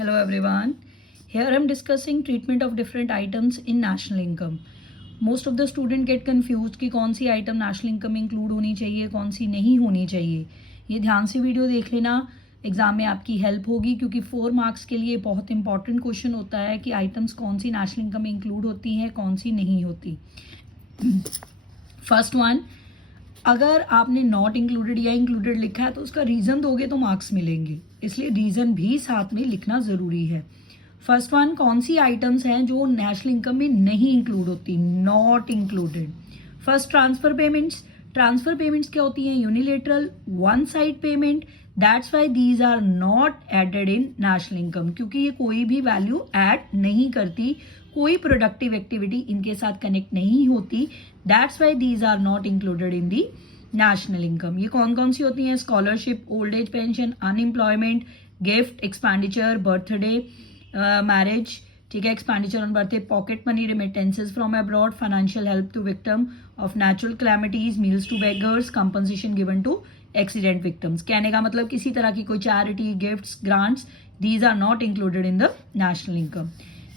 Hello everyone. Here I am discussing treatment of different items in national income. Most of the student get confused कि कौन सी item national income में include होनी चाहिए, कौन सी नहीं होनी चाहिए. ये ध्यान से वीडियो देख लेना, एग्जाम में आपकी हेल्प होगी क्योंकि 4 मार्क्स के लिए बहुत इंपॉर्टेंट क्वेश्चन होता है कि आइटम्स कौन सी नेशनल इनकम में इंक्लूड होती हैं, कौन सी नहीं होती. फर्स्ट वन, अगर आपने नॉट इंक्लूडेड या इंक्लूडेड लिखा है तो उसका रीज़न दोगे तो मार्क्स मिलेंगे, इसलिए रीज़न भी साथ में लिखना ज़रूरी है. फर्स्ट वन, कौन सी आइटम्स हैं जो नेशनल इनकम में नहीं इंक्लूड होती, not included. First, transfer payments. Transfer payments क्या होती हैं? Unilateral one side payment. That's why these are not added in national income, क्योंकि ये कोई भी वैल्यू ऐड नहीं करती, कोई प्रोडक्टिव एक्टिविटी इनके साथ कनेक्ट नहीं होती. That's why these are not included in the national income. ये कौन कौन सी होती हैं? Scholarship, old age pension, unemployment, gift, expenditure, birthday, marriage, ठीक है, expenditure on birthday, pocket money, remittances from abroad, financial help to victim of natural calamities, meals to beggars, compensation given to accident victims. कहने का मतलब किसी तरह की कोई charity, gifts, grants, these are not included in the national income.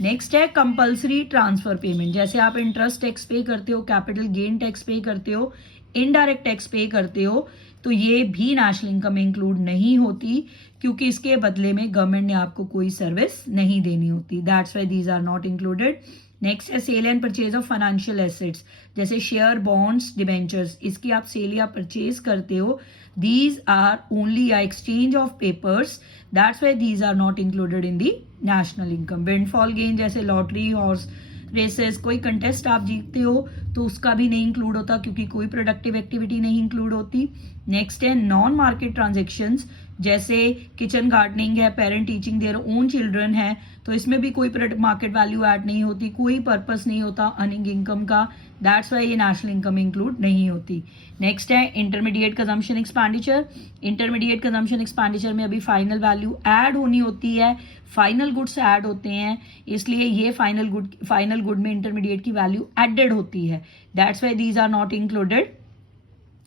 Next है compulsory transfer payment. जैसे आप इंटरेस्ट टैक्स पे करते हो, कैपिटल गेन टैक्स पे करते हो, इनडायरेक्ट टैक्स पे करते हो, तो ये भी नेशनल इनकम में इंक्लूड नहीं होती क्योंकि इसके बदले में गवर्नमेंट ने आपको कोई सर्विस नहीं देनी होती. That's why these are not included. Next है sale and purchase of financial assets, जैसे शेयर, बॉन्ड्स, डिबेंचर्स. इसकी आप सेल या परचेज करते हो, these are only a exchange of papers. That's why these are not included in the national income. Windfall gain जैसे lottery, horse races, कोई contest आप जीतते हो तो उसका भी नहीं इंक्लूड होता क्योंकि कोई प्रोडक्टिव एक्टिविटी नहीं इंक्लूड होती. नेक्स्ट है नॉन मार्केट ट्रांजेक्शन्स, जैसे किचन गार्डनिंग है, parent teaching their own children है, तो इसमें भी कोई मार्केट वैल्यू ऐड नहीं होती, कोई पर्पस नहीं होता अर्निंग इनकम का. दैट्स वाई ये नेशनल इनकम इंक्लूड नहीं होती. नेक्स्ट है intermediate consumption expenditure. Intermediate consumption expenditure में अभी फाइनल वैल्यू ऐड होनी होती है, फाइनल गुड्स ऐड होते हैं, इसलिए ये फाइनल गुड में इंटरमीडिएट की वैल्यू एडेड होती है. That's why these are not included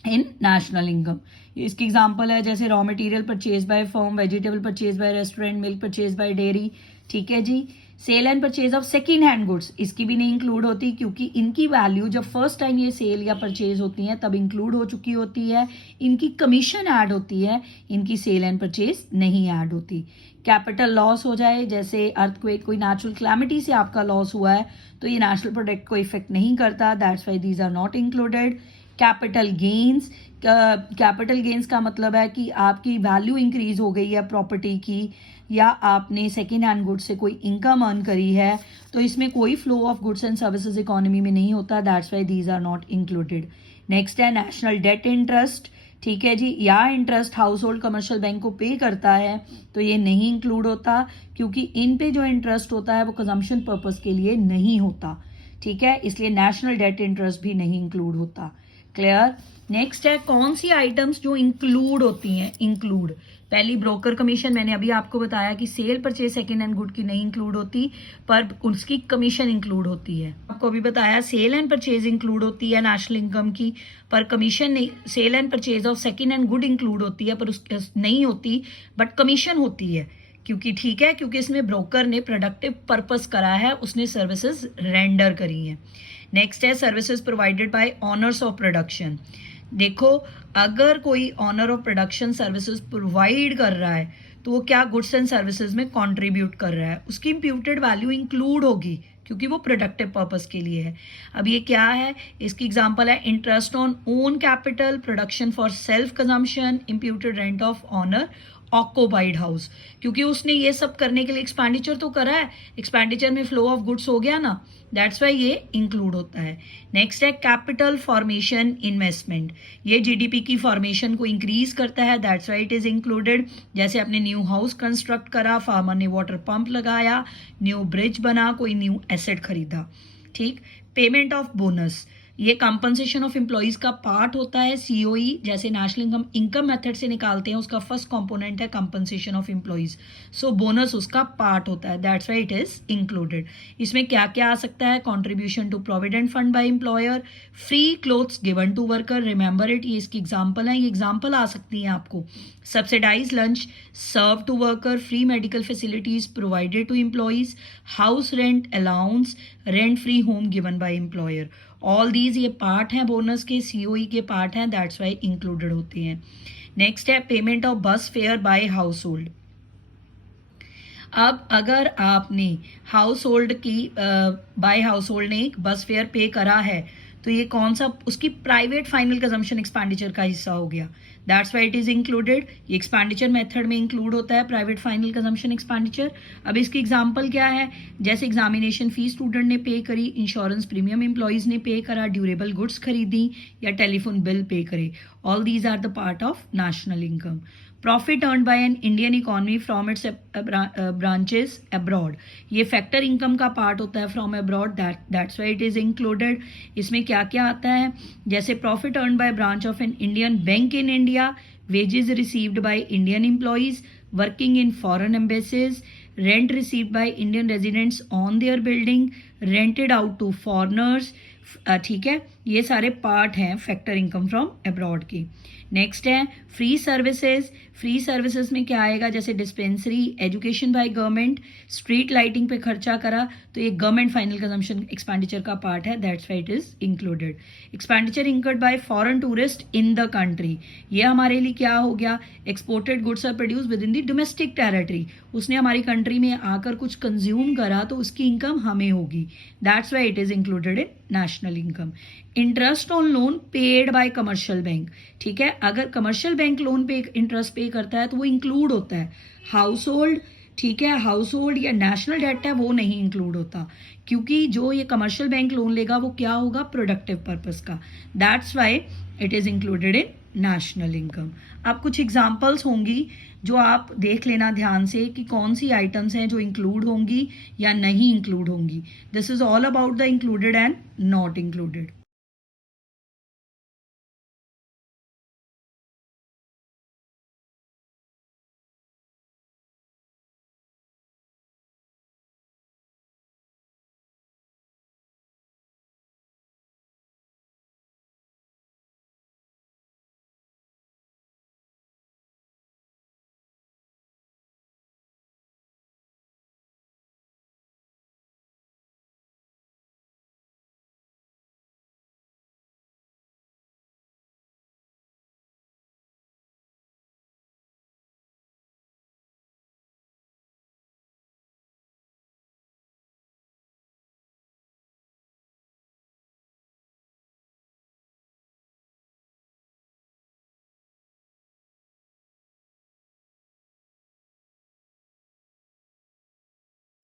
in national income. इसकी एग्जांपल है जैसे raw material purchase by firm, vegetable purchase by restaurant, milk purchase by dairy, ठीक है जी. Sale and purchase of second hand goods, इसकी भी नहीं इंक्लूड होती क्योंकि इनकी वैल्यू जब फर्स्ट टाइम ये सेल या परचेज होती है तब इंक्लूड हो चुकी होती है, इनकी कमीशन ऐड होती है, इनकी सेल एंड परचेज नहीं ऐड होती. कैपिटल लॉस हो जाए, जैसे अर्थक्वेक, कोई नेचुरल क्लैमिटी से आपका लॉस हुआ है तो ये नेशनल प्रोडक्ट को इफेक्ट नहीं करता. That's why these are not included. Capital gains, capital gains का मतलब है कि आपकी वैल्यू इंक्रीज हो गई है प्रॉपर्टी की, या आपने सेकेंड हैंड गुड्स से कोई इनकम अर्न करी है, तो इसमें कोई flow of goods and services economy में नहीं होता. That's why these are not included. Next है नेशनल डेट इंटरेस्ट, ठीक है जी, या interest household commercial bank को पे करता है तो ये नहीं इंक्लूड होता क्योंकि इन पे जो इंटरेस्ट होता है वो कंजम्पशन पर्पस के लिए नहीं होता, ठीक है, इसलिए नेशनल डेट इंटरेस्ट भी नहीं इंक्लूड होता. क्लियर. नेक्स्ट है कौन सी आइटम्स जो इंक्लूड होती हैं. इंक्लूड, पहली ब्रोकर कमीशन, मैंने अभी आपको बताया कि cell purchase second hand good की नहीं इंक्लूड होती पर उसकी कमीशन इंक्लूड होती है. आपको अभी बताया सेल एंड परचेज इंक्लूड होती है नेशनल इनकम की पर कमीशन नहीं. Sale and purchase of second hand good include होती है पर उसकी नहीं होती, बट कमीशन होती है क्योंकि, ठीक है, क्योंकि इसमें ब्रोकर ने प्रोडक्टिव पर्पस करा है, उसने सर्विसेज रेंडर करी हैं. नेक्स्ट है services provided by owners of production. देखो, अगर कोई owner of production services provide कर रहा है तो वो क्या गुड्स एंड सर्विसेज में कंट्रीब्यूट कर रहा है, उसकी इंप्यूटेड वैल्यू इंक्लूड होगी क्योंकि वो प्रोडक्टिव पर्पस के लिए है. अब ये क्या है, इसकी एग्जांपल है interest on own capital, production for self consumption, imputed rent of owner, occupied house, क्योंकि उसने ये सब करने के लिए एक्सपेंडिचर तो करा है, एक्सपेंडिचर में फ्लो ऑफ गुड्स हो गया ना, दैट्स वाई ये इंक्लूड होता है. नेक्स्ट है कैपिटल फॉर्मेशन इन्वेस्टमेंट, ये जीडीपी की फॉर्मेशन को इंक्रीज करता है, that's why it is included. जैसे आपने न्यू हाउस कंस्ट्रक्ट करा, फार्मर ने वाटर पंप लगाया, न्यू ब्रिज बना, कोई न्यू एसेट खरीदा, ठीक. पेमेंट ऑफ बोनस, ये कंपनसेशन ऑफ एम्प्लॉयज का पार्ट होता है। सीओई जैसे नेशनल इनकम मेथड से निकालते हैं, उसका फर्स्ट कंपोनेंट है compensation of employees. So bonus उसका पार्ट होता है, that's why it is included. इसमें क्या क्या आ सकता है? Contribution to provident fund by employer, free clothes given to worker, remember it, ये इसकी एग्जाम्पल है, ये एग्जाम्पल आ सकती है आपको। Subsidise lunch serve to worker, free medical facilities provided to employees, house rent allowance, rent free home given by employer. All these ये part हैं bonus के, सीओई के पार्ट हैं, दैट्स वाई इंक्लूडेड होते हैं। नेक्स्ट है payment of bus fare by household. अब अगर आपने हाउस होल्ड की बाय हाउस होल्ड ने एक बस फेयर पे करा है, तो ये कौन सा? उसकी प्राइवेट फाइनल कंजम्पशन एक्सपेंडिचर का हिस्सा हो गया, that's why it is included. ये एक्सपेंडिचर मेथड में इंक्लूड होता है प्राइवेट फाइनल कंजम्पशन एक्सपेंडिचर। अब इसकी एग्जांपल क्या है? जैसे एग्जामिनेशन फीस स्टूडेंट ने पे करी, इंश्योरेंस प्रीमियम एम्प्लॉयज ने पे करा, ड्यूरेबल गुड्स खरीदी या टेलीफोन बिल पे करे, all these are the part of national income. Profit earn by an Indian economy from its branches abroad, ये फैक्टर इनकम का पार्ट होता है from abroad, that's why it is included. इसमें क्या क्या आता है? जैसे profit earn by branch of an Indian bank in India, wages received by Indian employees working in foreign embassies, rent received by Indian residents on their building, rented out to foreigners, ठीक है, ये सारे part हैं factor income from abroad के। Next है free services. Free services में क्या आएगा? जैसे dispensary, education by government, street lighting पे खर्चा करा, तो ये गवर्नमेंट फाइनल कंजम्पशन एक्सपेंडिचर का पार्ट है, that's why it is included. Expenditure incurred by foreign tourist in the country, ये हमारे लिए क्या हो गया? Exported goods are produce within the domestic territory, उसने हमारी कंट्री में आकर कुछ कंज्यूम करा तो उसकी इनकम हमें होगी, that's why it is included in national income. Interest on loan paid by commercial bank, ठीक है, अगर कमर्शियल बैंक लोन पे इंटरेस्ट पे करता है तो वो इंक्लूड होता है। हाउस होल्ड, ठीक है, हाउस होल्ड या नेशनल डेट है वो नहीं इंक्लूड होता, क्योंकि जो ये कमर्शियल बैंक लोन लेगा वो क्या होगा? प्रोडक्टिव पर्पस का, that's why it is included in national income. अब कुछ एग्जांपल्स होंगी जो आप देख लेना ध्यान से कि कौन सी आइटम्स हैं जो इंक्लूड होंगी या नहीं इंक्लूड होंगी। This is all about the included and not included.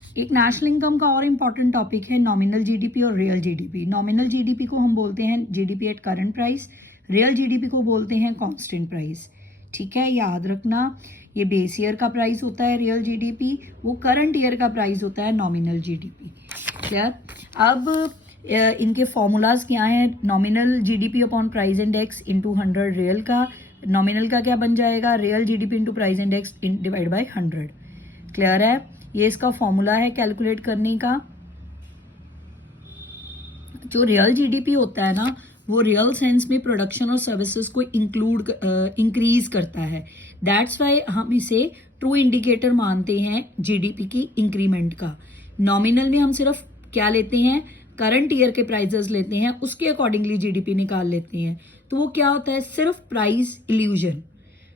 एक नेशनल इनकम का और इम्पॉर्टेंट टॉपिक है नॉमिनल जीडीपी और रियल जीडीपी। नॉमिनल जीडीपी को हम बोलते हैं GDP at current price, real GDP को बोलते हैं कांस्टेंट प्राइस, ठीक है, याद रखना। ये बेस ईयर का प्राइस होता है रियल जीडीपी, वो करंट ईयर का प्राइस होता है नॉमिनल जीडीपी, क्लियर। अब इनके फॉर्मूलाज क्या हैं? Nominal GDP upon price index into 100 real का, नॉमिनल का क्या बन जाएगा? Real GDP into price index divide by 100, clear है। ये इसका फॉर्मूला है कैलकुलेट करने का। जो रियल जीडीपी होता है ना, वो रियल सेंस में प्रोडक्शन और सर्विसेज को इंक्रीज करता है, दैट्स वाई हम इसे ट्रू इंडिकेटर मानते हैं जीडीपी की इंक्रीमेंट का। नॉमिनल में हम सिर्फ क्या लेते हैं? करंट ईयर के प्राइजेस लेते हैं, उसके अकॉर्डिंगली जीडीपी निकाल लेते हैं, तो वो क्या होता है? सिर्फ प्राइस इल्यूजन,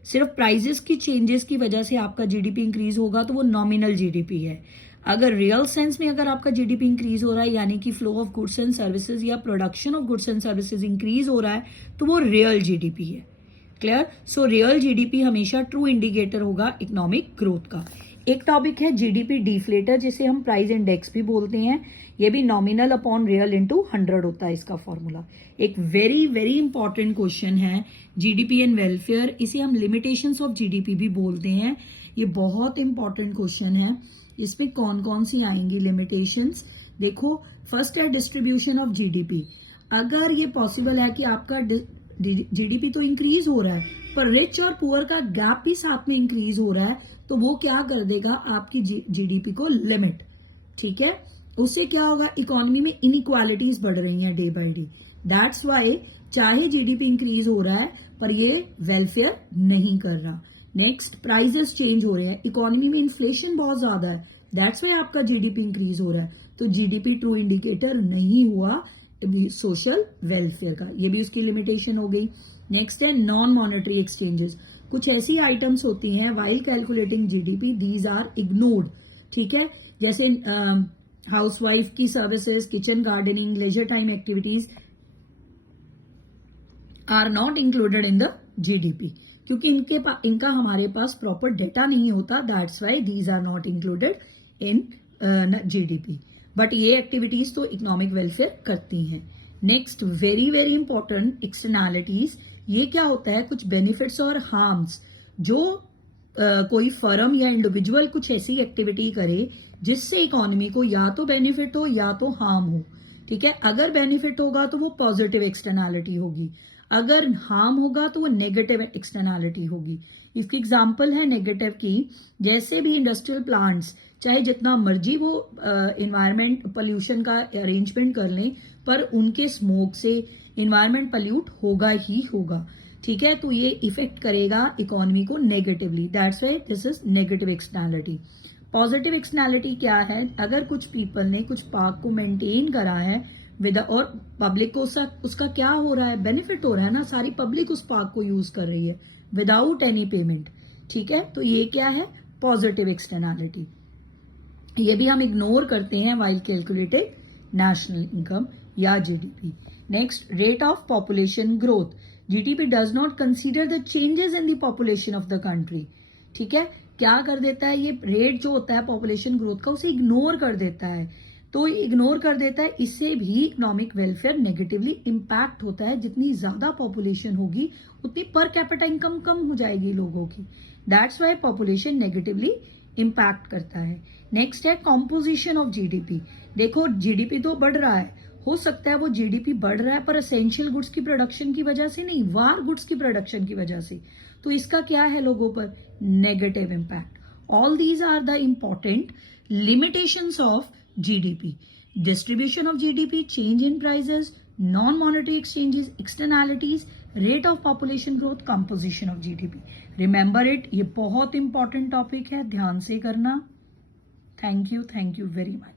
सिर्फ प्राइजेस की चेंजेस की वजह से आपका जीडीपी इंक्रीज होगा तो वो नॉमिनल जीडीपी है। अगर रियल सेंस में अगर आपका जीडीपी इंक्रीज हो रहा है, यानी कि flow of goods and services या production of goods and services increase हो रहा है, तो वो रियल जीडीपी है, क्लियर। सो रियल जीडीपी हमेशा ट्रू इंडिकेटर होगा इकोनॉमिक ग्रोथ का। एक टॉपिक है जीडीपी डिफ्लेटर, जिसे हम प्राइस इंडेक्स भी बोलते हैं। ये भी नॉमिनल अपॉन रियल इंटू 100 होता है इसका फॉर्मूला। एक वेरी वेरी इंपॉर्टेंट क्वेश्चन है जीडीपी एंड वेलफेयर, इसे हम लिमिटेशंस ऑफ जीडीपी भी बोलते हैं। ये बहुत इंपॉर्टेंट क्वेश्चन है। इसमें कौन कौन सी आएंगी लिमिटेशंस? देखो, फर्स्ट है डिस्ट्रीब्यूशन ऑफ जीडीपी। अगर ये पॉसिबल है कि आपका जीडीपी तो इंक्रीज हो रहा है पर रिच और पुअर का गैप भी साथ में इंक्रीज हो रहा है, तो वो क्या कर देगा, आपकी जीडीपी को लिमिट, ठीक है। उससे क्या होगा, इकोनॉमी में इनइक्वालिटीज बढ़ रही हैं day by day. That's why चाहे जीडीपी इंक्रीज हो रहा है पर ये वेलफेयर नहीं कर रहा। नेक्स्ट, प्राइजेस चेंज हो रहे हैं, इकोनॉमी में इन्फ्लेशन बहुत ज्यादा है, दैट्स वाई आपका जीडीपी इंक्रीज हो रहा है। तो जीडीपी ट्रू इंडिकेटर नहीं हुआ सोशल वेलफेयर का, ये भी उसकी लिमिटेशन हो गई। नेक्स्ट है नॉन मॉनेटरी एक्सचेंजेस। कुछ ऐसी आइटम्स होती हैं while calculating GDP, these are ignored, ठीक है। जैसे हाउसवाइफ की services, kitchen gardening, leisure time activities are not included in the GDP, क्योंकि इनका हमारे पास प्रॉपर डेटा नहीं होता, that's why these are not included in GDP. But ये एक्टिविटीज तो इकोनॉमिक वेलफेयर करती हैं। Next, very very important, externalities. ये क्या होता है, कुछ बेनिफिट्स और हार्म्स जो कोई फर्म या इंडिविजुअल कुछ ऐसी एक्टिविटी करे जिससे इकोनॉमी को या तो बेनिफिट हो या तो हार्म हो, ठीक है। अगर बेनिफिट होगा तो वो पॉजिटिव एक्सटर्नैलिटी होगी, अगर हार्म होगा तो वो नेगेटिव एक्सटर्नैलिटी होगी। इसकी एग्जांपल है नेगेटिव की, जैसे भी इंडस्ट्रियल प्लांट्स चाहे जितना मर्जी वो इन्वायरमेंट पोल्यूशन का अरेंजमेंट कर लें, पर उनके स्मोक से इन्वायरमेंट पोल्यूट होगा ही होगा, ठीक है। तो ये इफेक्ट करेगा इकोनॉमी को negatively, that's why this is negative externality. Positive externality क्या है, अगर कुछ पीपल ने कुछ पार्क को मेंटेन करा है विद, और पब्लिक को उसका क्या हो रहा है, बेनिफिट हो रहा है ना, सारी पब्लिक उस पार्क को यूज कर रही है विदाउट एनी पेमेंट, ठीक है। तो ये क्या है, पॉजिटिव एक्सटर्नैलिटी। ये भी हम इग्नोर करते हैं वाइल कैलकुलेटेड नेशनल इनकम या GDP. Next, rate of population growth. GDP does not consider the changes in the population of the country, ठीक है। क्या कर देता है, ये रेट जो होता है पॉपुलेशन ग्रोथ का उसे इग्नोर कर देता है। तो इग्नोर कर देता है, इससे भी इकोनॉमिक वेलफेयर नेगेटिवली इंपैक्ट होता है। जितनी ज्यादा पॉपुलेशन होगी उतनी पर कैपिटा इनकम कम हो जाएगी लोगों की, that's why population negatively impact करता है। नेक्स्ट है कॉम्पोजिशन ऑफ जीडीपी। देखो जीडीपी तो बढ़ रहा है, हो सकता है वो जीडीपी बढ़ रहा है पर एसेंशियल गुड्स की प्रोडक्शन की वजह से नहीं, वार गुड्स की प्रोडक्शन की वजह से, तो इसका क्या है लोगों पर, negative impact. All these are the important limitations of GDP. Distribution of GDP, change in prices, non-monetary exchanges, externalities, rate of population growth, composition of GDP. Remember it, ये बहुत इंपॉर्टेंट टॉपिक है, ध्यान से करना। Thank you very much.